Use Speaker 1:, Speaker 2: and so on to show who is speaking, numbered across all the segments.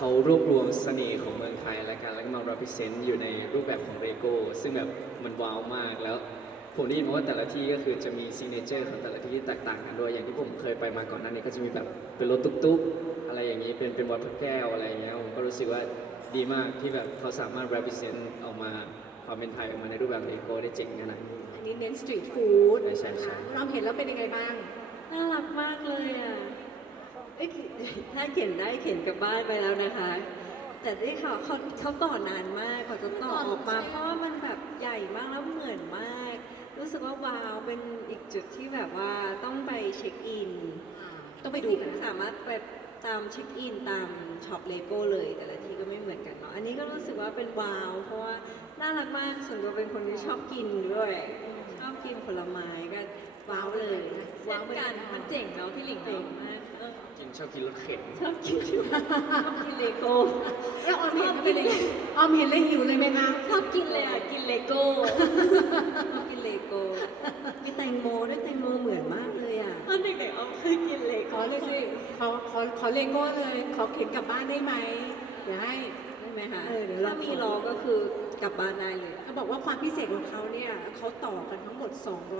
Speaker 1: เขารวบรวมเสน่ห์ของเมืองไทยแล้วกันแล้วก็มา represent อยู่ในรูปแบบของเลโก้ซึ่งแบบมันว้าวมากแล้วผมได้ยินมาว่าแต่ละที่ก็คือจะมี signature ของแต่ละที่ที่แตกต่างกันด้วยอย่างที่ผมเคยไปมาก่อนหน้านี้ก็จะมีแบบเป็นรถตุ๊กๆอะไรอย่างนี้เป็นวัดพระแก้วอะไรอย่างเงี้ยผมก็รู้สึกว่าดีมากที่แบบเขาสามารถ represent ออกมาความเป็นไทยออกมาในรูปแบบเลโก้ได้เจ๋งขนาดนี้
Speaker 2: อันนี้เน้นสตรีทฟู้ด
Speaker 1: ใช่
Speaker 2: นะคะเราเห็นแล้วเป็นยังไงบ้าง
Speaker 3: น่ารักมากเลยอ่ะเอ้ยถ้าเขียนได้เขียนกลับบ้านไปแล้วนะคะ แต่ที่เขาต่อนานมากกว่าจะต่อออกมาเพราะว่ามันแบบใหญ่มากแล้วเหมือนมาก รู้สึกว่าว้าวเป็นอีกจุดที่แบบว่าต้องไปเช็คอิน
Speaker 2: ต้องไปดูกัน
Speaker 3: สามารถไปตามเช็คอินตามช็อปเลโก้เลยแต่ละที่ก็ไม่เหมือนกันเนาะอันนี้ก็รู้สึกว่าเป็นว้าวเพราะว่าน่ารักมากส่วนตัวเป็นคนที่ชอบกินด้วยชอบกินผลไม้ก็ว้าวเลยว้าวกันมันเจ๋งเนาะพี่หลิงเจ๋งมาก
Speaker 1: กินชอบกินรถเข็น
Speaker 3: ชอบกินเลโก้
Speaker 2: แล้วออมเห็นแล้วหิวเลยไหมคะ
Speaker 3: ชอบกินเลยอ่ะกินเลโก้ชอบกินเลโก้มีแตงโมด้วยแตงโมเหมือนมากเลยอ่ะตอนเด็กๆออมเคยกินเล
Speaker 2: ข
Speaker 3: โก้
Speaker 2: อเลยสิขอเลโก้เลย ขอเข็นกลับบ้านได้ไหมเดี๋ยวให้
Speaker 3: ได้ไหมคะ
Speaker 2: เดี๋ยว
Speaker 3: ถ้ามีล้อก็คือกลับบ้านได้เลย
Speaker 2: เขาบอกว่าความพิเศษของเขาเนี่ยเขาต่อกันทั้งหมด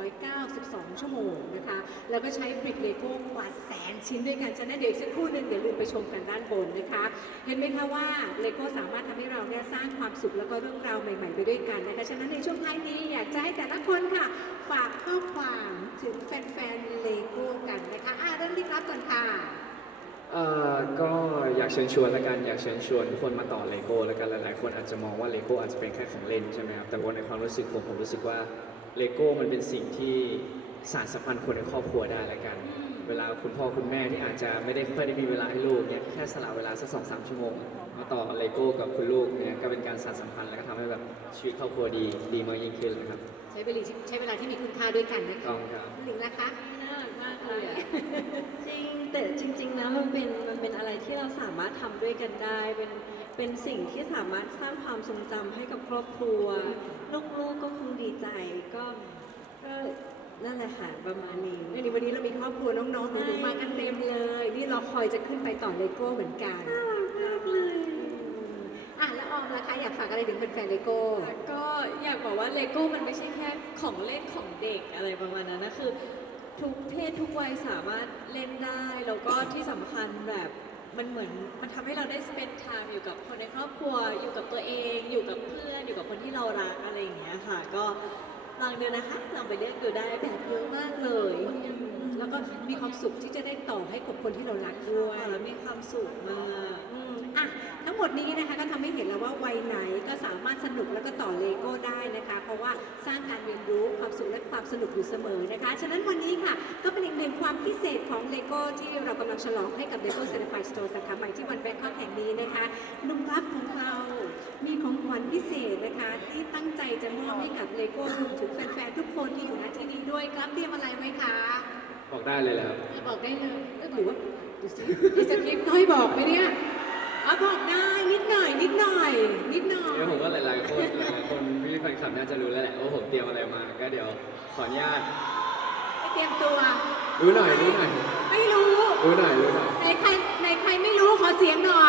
Speaker 2: 292 ชั่วโมงนะคะ แล้วก็ใช้บริกเลโก้กว่าแสนชิ้นด้วยกัน ฉะนั้นเดี๋ยวอีกสักครู่หนึงเดี๋ยวลืมไปชมกันด้านบนนะคะ เห็นไหมคะว่าเลโก้สามารถทำให้เราเนี่ยสร้างความสุขแล้วก็เรื่องราวใหม่ๆไปด้วยกันนะคะ ฉะนั้นในช่วงท้ายนี้อยากจะให้แต่ละคนค่ะ ฝากข้อความถึงแฟนๆเลโก้กันนะคะเริ่มที่รับก่อนค่ะ
Speaker 1: ก็อยากเชิญชวนแล้วกันอยากเชิญชวนทุกคนมาต่อเลโก้แล้วกันหลายๆคนอาจจะมองว่าเลโก้อาจจะเป็นแค่ของเล่นใช่ไหมครับแต่ว่าในความรู้สึกผมรู้สึกว่าเลโก้มันเป็นสิ่งที่สานสัมพันธ์คนในครอบครัวได้แล้วกัน เวลาคุณพ่อคุณแม่ที่อาจจะไม่ได้ค่อยได้มีเวลาให้ลูกเนี่ยแค่สละเวลาสัก2-3 ชั่วโมงมาต่อเลโก้กับคุณลูกเนี่ยก็เป็นการสานสัมพันธ์แล้วก็ทำให้แบบชีวิตครอบครัวดีมากยิ่งขึ้นเลยครับ
Speaker 2: ใช้เวลาที่มีคุณค่าด้วยกันนะคะ
Speaker 1: ต้องครับ
Speaker 2: หลิงนะคะ
Speaker 3: น่ารักมากเลยอะจริงแต่จริงๆนะมันเป็นอะไรที่เราสามารถทำด้วยกันได้เป็นสิ่งที่สามารถสร้างความทรงจำให้กับครอบครัวลูกๆก็คงดีใจก็นั่นแหละค่ะประมาณนี้
Speaker 2: วันนี้เรามีครอบครัวน้องๆหนูๆมากันเต็มเลย นี่เราคอยจะขึ้นไปต่อเลโก้เหมือนกัน
Speaker 3: น่ารักมากเลย
Speaker 2: แล้วออมล่ะคะอยากฝากอะไรถึงแฟนๆเลโก้
Speaker 3: ก็อยากบอกว่าเลโก้มันไม่ใช่แค่ของเล่นของเด็กอะไรประมาณนั้นนะคือทุกเพศทุกวัยสามารถเล่นได้แล้วก็ที่สำคัญแบบมันเหมือนมันทำให้เราได้ spend time อยู่กับคนในครอบครัวอยู่กับตัวเองอยู่กับเพื่อนอยู่กับคนที่เรารักอะไรอย่างเงี้ยค่ะก็ลองดูนะคะลองไปเลือกดูได้แบบเยอะมากเลย
Speaker 2: แล้วก็มีความสุขที่จะได้ต่อให้กับคนที่เรารักด้วย
Speaker 3: แล้วมีความสุขมาก
Speaker 2: ทั้งหมดนี้นะคะก็ทำให้เห็นแล้วว่าวัยไหนก็สามารถสนุกแล้วก็ต่อเลโก้ได้นะคะ เพราะว่าสร้างการเรียนรู้ความสุขและความสนุกอยู่เสมอนะคะ ฉะนั้นวันนี้ค่ะก็เป็นอีกหนึ่งความพิเศษของเลโก้ที่เรากำลังฉลองให้กับ Lego Certified Store สาขาใหม่ที่วันแบงคอกแห่งนี้นะคะหนุ่มรับของเรามีของขวัญพิเศษนะคะที่ตั้งใจจะมอบให้กับเลโก้รวมถึงแฟนๆทุกคนที่อยู่ณที่นี้ด้วยครับเตรียมอะไรไว้คะ
Speaker 1: บอกได้เลยแหละครับ
Speaker 2: บอกได้เลยหรือว่าดูสิมีสคริปต์น้อยบอกไหมเนี่ยบอกได้นิดหน่อย
Speaker 1: เดี๋ยวผมว่าหลายๆคนพี่แฟนคลับน่าจะรู้แล้วแหละว่าผมเตรียมอะไรมา ก็เดี๋ยวขออนุญาต
Speaker 2: ไปเตรียมตัว
Speaker 1: รู้หน่อย
Speaker 2: ไม่รู้
Speaker 1: รู้หน่อย
Speaker 2: ไหนใครไม่รู้ขอเสียงหน่อย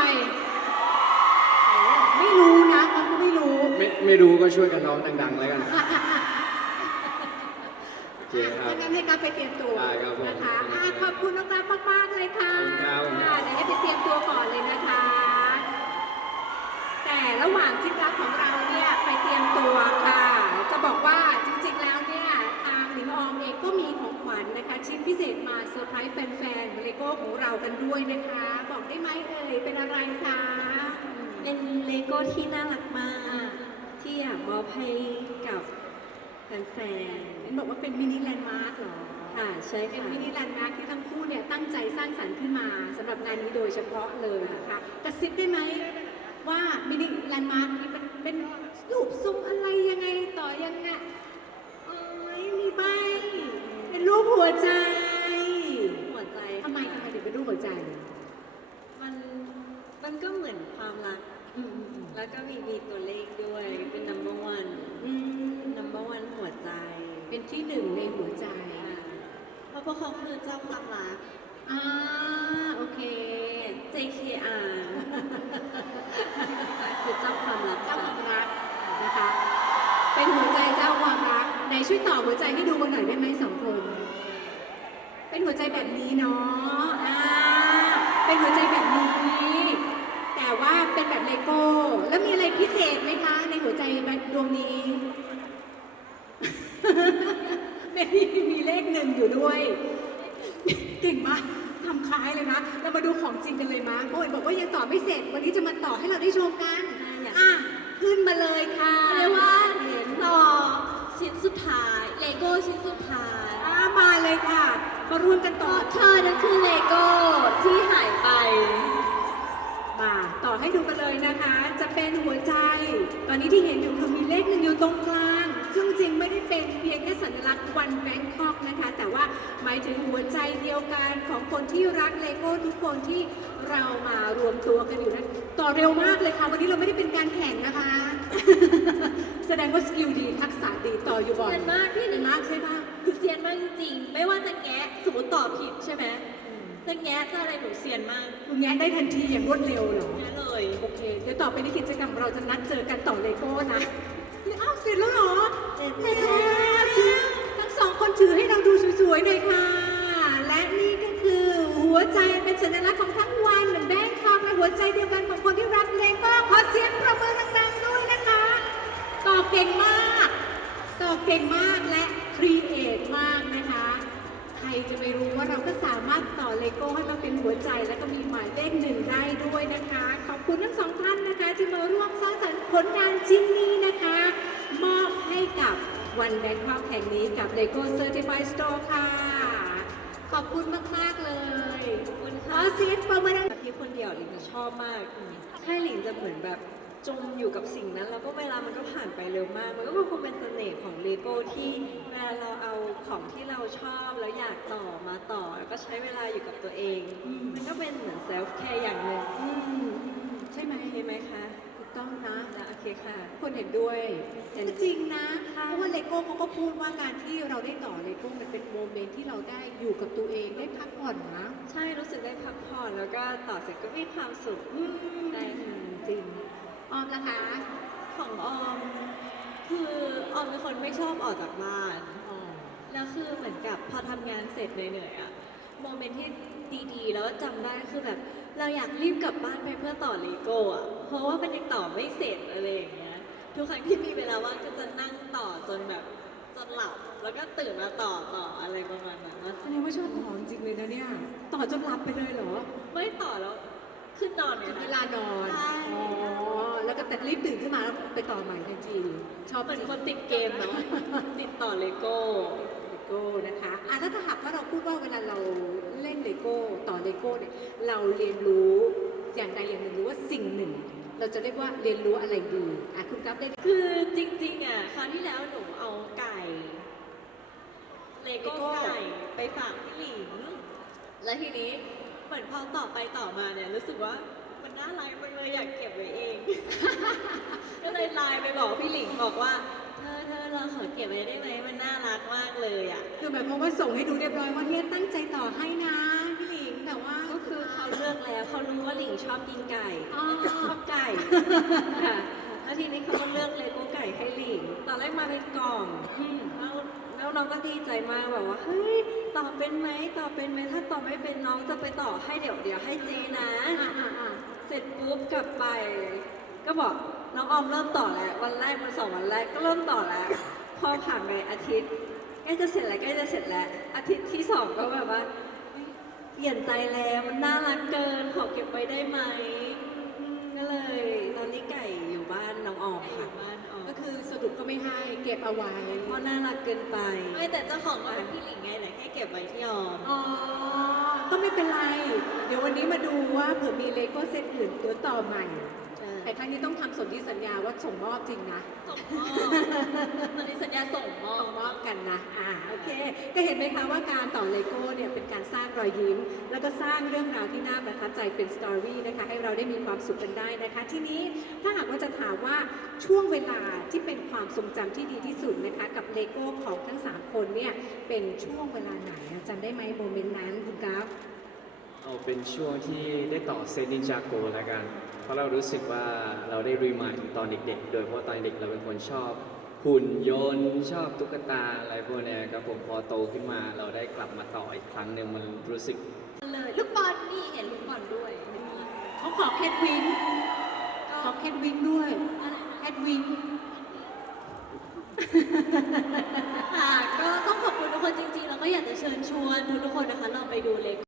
Speaker 2: ไม่รู้นะมันก็ไม่รู้
Speaker 1: ไม่รู้ก็ช่วยกันร้องดังๆแล้วกัน โอเคครับ
Speaker 2: งั้นให้กับไปเตรียมตัว
Speaker 1: ได้ครับผม
Speaker 2: นะคะขอบคุณน้องกราฟมากๆเลยค่ะ
Speaker 1: ขอบคุณครับ
Speaker 2: เดี๋ยวให้ไปเตรียมตัวก่อนเลยนะคะ แต่ระหว่างที่กราฟของเราเนี่ยไปเตรียมตัวค่ะ จะบอกว่าจริงๆแล้วเนี่ยทางหลิงออมเองก็มีของขวัญนะคะ ชิ้นพิเศษมาเซอร์ไพรส์แฟนๆเลโก้ของเรากันด้วยนะคะ บอกได้ไหมเอ่ยเป็นอะไรคะ
Speaker 3: เป็นเลโก้ที่น่ารักมากที่อยากมอบให้กับแฟน
Speaker 2: เห็นบอกว่าเป็นมินิแลนด์มาร์กเหรอ
Speaker 3: ๆค่ะใช่
Speaker 2: เป็น
Speaker 3: ค่ะ
Speaker 2: มินิแลนด์มาร์คที่ทั้งคู่เนี่ยตั้งใจสร้างสรรค์ขึ้นมาสำหรับงานนี้โดยเฉพาะเลยนะคะกระซิบได้ไหมว่ามินิแลนด์มาร์คนี้มันเป็นรูปทรงอะไรยังไงต่อยังไงมีใบเป็นรูปหัวใจ
Speaker 3: หัวใจ
Speaker 2: ทำไมถึงเป็นรูปหัวใจ
Speaker 3: มันก็เหมือนความรัก แล้วก็มีตัวเลขด้วยเป็น number one
Speaker 2: อืม
Speaker 3: number one หัวใจ
Speaker 2: เป็นที่หนึ่งในหัวใจ
Speaker 3: เพราะพวกเขาคือเจ้าความรัก
Speaker 2: โอเค
Speaker 3: JKR
Speaker 2: ไหนช่วยต่อหัวใจให้ดูกันหน่อยได้ไหมสองคน เป็นหัวใจแบบนี้เนาะเป็นหัวใจแบบนี้ แต่ว่าเป็นแบบเลโก้ แล้วมีอะไรพิเศษไหมคะในหัวใจแบบดวงนี้ มีเลขหนึ่งอยู่ด้วย เก่งมากทำคล้ายเลยนะ เรามาดูของจริงกันเลยมะโอ้ยบอกว่ายังต่อไม่เสร็จ วันนี้จะมาต่อให้เราได้ชมกันอ่ะขึ้นมาเลยค่ะ
Speaker 3: เรียกว่า
Speaker 2: เห็น
Speaker 3: ต่อชิ้นสุดท้ายเลโก้ชิ้นสุดท้าย
Speaker 2: มาเลยค่ะมาร่วมกัน
Speaker 3: เพ
Speaker 2: ต่อ
Speaker 3: ราะเธอนั้นคือเลโก้ที่หายไป
Speaker 2: มาต่อให้ดูกันเลยนะคะ จะเป็นหัวใจ ตอนนี้ที่เห็นอยู่คือมีเลขหนึ่งอยู่ตรงกลาง ซึ่งจริงไม่ได้เป็นเพียงแค่สัญลักษณ์วันแบงคอกนะคะ แต่ว่าหมายถึงหัวใจเดียวกันของคนที่รักเลโก้ทุกคนที่เรามารวมตัวกันอยู่นั้นต่อเร็วมากเลยค่ะ วันนี้เราไม่ได้เป็นการแข่งนะคะ แสดงว่าสกิลดีทักษะดีต่ออยู่บ่อย
Speaker 3: เซียนมากพี่
Speaker 2: เซียนมากใช่ปะ
Speaker 3: คือเซียนมากจริงๆ ไม่ว่าจะแงะสมมติตอบผิดใช่ไหมจะแงะจะอะไรหนูเซียนมาก
Speaker 2: คุณแง้ได้ทันทีอย่างรวดเร็วเหรอ
Speaker 3: แงะเลย
Speaker 2: โอเค เดี๋ยวต่อไปในกิจกรรมเราจะนัดเจอกันต่อเลโก้นะอ้าวเสร็จแล้วเหรอ
Speaker 3: เสร็จ
Speaker 2: เสร็จ
Speaker 3: แล้
Speaker 2: แล้ว วทั้งสองคนถือให้เราดูสวยๆหน่อยค่ะ และนี่ก็คือหัวใจเป็นสัญลักษณ์ของทั้งวันเหมือนแบงค์คอกและหัวใจเดียวกันของคนที่รักเลโก้ขอเสียงประมือดังๆด้วยนะคะตอบเก่งมากตอบเก่งมากและครีเอทมากนะคะ ใครจะไปรู้ว่าเราก็สามารถต่อเลโก้ให้มาเป็นหัวใจและก็มีหมายเลขหนึ่งได้ด้วยนะคะ ขอบคุณทั้งสองท่านนะคะ ที่มาร่วมสร้างสรรค์ผลงานชิ้นนี้นะคะ มอบให้กับวันแบงคอกแห่งนี้กับ Lego Certified Store ค่ะ ขอบคุณมาก ๆ เลย
Speaker 3: คุณ
Speaker 2: ขอ
Speaker 3: ค่ะ
Speaker 2: เสียงประมือดัง
Speaker 4: พี่คนเดียวหลิงจะชอบมากให้หลิงจะเหมือนแบบจมอยู่กับสิ่งนั้น แล้วก็เวลามันก็ผ่านไปเร็วมาก มันก็คงเป็นเสน่ห์ของเลโก้ที่เวลาเราเอาของที่เราชอบแล้วอยากต่อมาต่อ แล้วก็ใช้เวลาอยู่กับตัวเอง มันก็เป็นเหมือนเซลฟ์แคร์อย่างหนึ่ง
Speaker 2: ใช่ไหม
Speaker 4: เห็นไหมคะ
Speaker 2: ถูกต้องนะ
Speaker 4: โอเคค่ะ
Speaker 2: คนเห็นด้วยแต่จริงนะ เพราะว่าเลโก้เขาก็พูดว่าการที่เราได้ต่อเลโก้มันเป็นโมเมนต์ที่เราได้อยู่กับตัวเองได้พักผ่อนนะ
Speaker 4: ใช่รู้สึกได้พักผ่อนแล้วก็ต่อเสร็จก็มีความสุขได้ค่ะ
Speaker 2: จริงออมนะคะ
Speaker 3: ของออม คือออมเป็นคนไม่ชอบออกจากบ้าน
Speaker 2: อ๋อ
Speaker 3: แล้วคือเหมือนกับพอทำงานเสร็จเหนื่อยๆอะโมเมนต์ที่ดีๆ แล้วจำได้คือแบบเราอยากรีบกลับบ้านไปเพื่อต่อเลโก้อะเพราะว่ามันยังต่อไม่เสร็จอะไรอย่างเงี้ยทุกครั้งที่มีเวลาว่างก็จะนั่งต่อจนแบบจนหลับ แล้วก็ตื่นมาต่ออะไรประมาณนั้นนะ
Speaker 2: แสดงว่าชอบต่อจริงเลยนะเนี่ย ต่อจนหลับไปเลยเหรอ
Speaker 3: ไม่ต่อแล้วขึ้นนอนไง
Speaker 2: ถึง
Speaker 3: คะ
Speaker 2: เวลานอน
Speaker 3: ใช่
Speaker 2: อ๋อ แล้วก็แต่รีบตื่นขึ้นมาแล้วไปต่อใหม่ทันทีชอบ
Speaker 3: เหมือนคนติดเกมเนาะติดต่อเลโก้
Speaker 2: เลโก้นะคะแล้วถ้าหากว่าเราพูดว่าเวลาเราเล่นเลโก้ต่อเลโก้เนี่ย เราเรียนรู้อย่างใดอย่างหนึ่งหรือว่าสิ่งหนึ่ง เราจะเรียกว่าเรียนรู้อะไรดีคุณกราฟได้
Speaker 3: คือจริงๆอ่ะคราวที่แล้วหนูเอาไก่เลโก้ไก่ไปฝากพี่หลิง แล้วทีนี้เหมือนพอต่อไปต่อมาเนี่ยรู้สึกว่ามันน่ารักจังเลยอยากเก็บไว้เอง ก็เลยไลน์ไปบอกพี่หลิงบอกว่าเธอเราขอเก็บไว้ได้ไหมมันน่ารักมากเลยอ่ะ
Speaker 2: คือหมายความว่าส่งให้ดูเรียบร้อยว่าเนี่ยตั้งใจต่อให้นะพี่หลิงแต่ว่า
Speaker 4: ก็คือเขาเลือกแล้วเขารู้ว่าหลิงชอบกินไก่
Speaker 2: อ๋อ
Speaker 4: ชอบไก่ค่ะแล้วทีนี้เขาก็เลือกเลโก้ไก่ให้หลิงตอนแรกมาเป็นกล่องแล้วน้องก็ดีใจมากแบบว่าเฮ้ยต่อเป็นไหมต่อเป็นไหมถ้าต่อไม่เป็นน้องจะไปต่อให้เดี๋ยวให้เจนะ เสร็จปุ๊บกลับไป ก็บอกน้องออมเริ่มต่อแล้ววันแรกวันสองวันแรกก็เริ่มต่อแล้วพอผ่านไปอาทิตย์ใกล้จะเสร็จแล้วอาทิตย์ที่สองก็แบบว่าเปลี่ยนใจแล้วมันน่ารักเกินขอเก็บไว้ได้ไหมก็เลยตอนนี้ไก่อยู่บ้านน้องออมค่ะ
Speaker 3: บ้านออก
Speaker 2: ก็คือสรุปก็ไม่ให้เก็บเอาไว้
Speaker 4: เพราะน่ารักเกินไป
Speaker 3: ไม่แต่เจ้าของร้านพี่หลิงไงแต่แค่เก็บไว้ที่ออม
Speaker 2: อ๋อ ก็ไม่เป็นไร เดี๋ยววันนี้มาดูว่าเผื่อมีเลโก้เซตอื่นตัวต่อใหม่
Speaker 3: ใช่
Speaker 2: แต่ครั้งนี้ต้องทำสนธิสัญญาว่าส่งมอบจริงนะ
Speaker 3: ส่งมอบตอนนี้สัญญาส่งมอบ
Speaker 2: ส่งมอบกันนะ โอเค ก็เห็นไหมคะว่าการต่อเลโก้เนี่ยเป็นการสร้างรอยยิ้ม แล้วก็สร้างเรื่องราวที่น่าประทับใจเป็นสตอรี่นะคะ ให้เราได้มีความสุขกันได้นะคะ ทีนี้ถ้าหากว่าจะถามว่าช่วงเวลาที่เป็นความทรงจำที่ดีที่สุดนะคะ กับเลโก้ของทั้ง 3 คนเนี่ยเป็นช่วงเวลาไหนจำได้ไหมโมเมนต์นั้นคุณกราฟ
Speaker 1: เอาเป็นช่วงที่ได้ต่อเซนินจาโกแล้วกัน เพราะเรารู้สึกว่าเราได้รีมายด์ถึงตอนเด็กๆ โดยเพราะว่าตอนเด็กเราเป็นคนชอบหุ่นยนต์ชอบตุ๊กตาอะไรพวกเนี้ยครับผมพอโตขึ้นมาเราได้กลับมาต่ออีกครั้งหนึ่งมันรู้สึก
Speaker 3: เลยลูกบอลนี่เห็นลูกบอลด้วย
Speaker 2: เขาขอแคทวิงขอแคทวิงด้วยแคทวิง
Speaker 3: ค่ะก็ต้องขอบคุณทุกคนจริงๆ แล้วก็อยากจะเชิญชวนทุกๆคนนะคะเราไปดูเล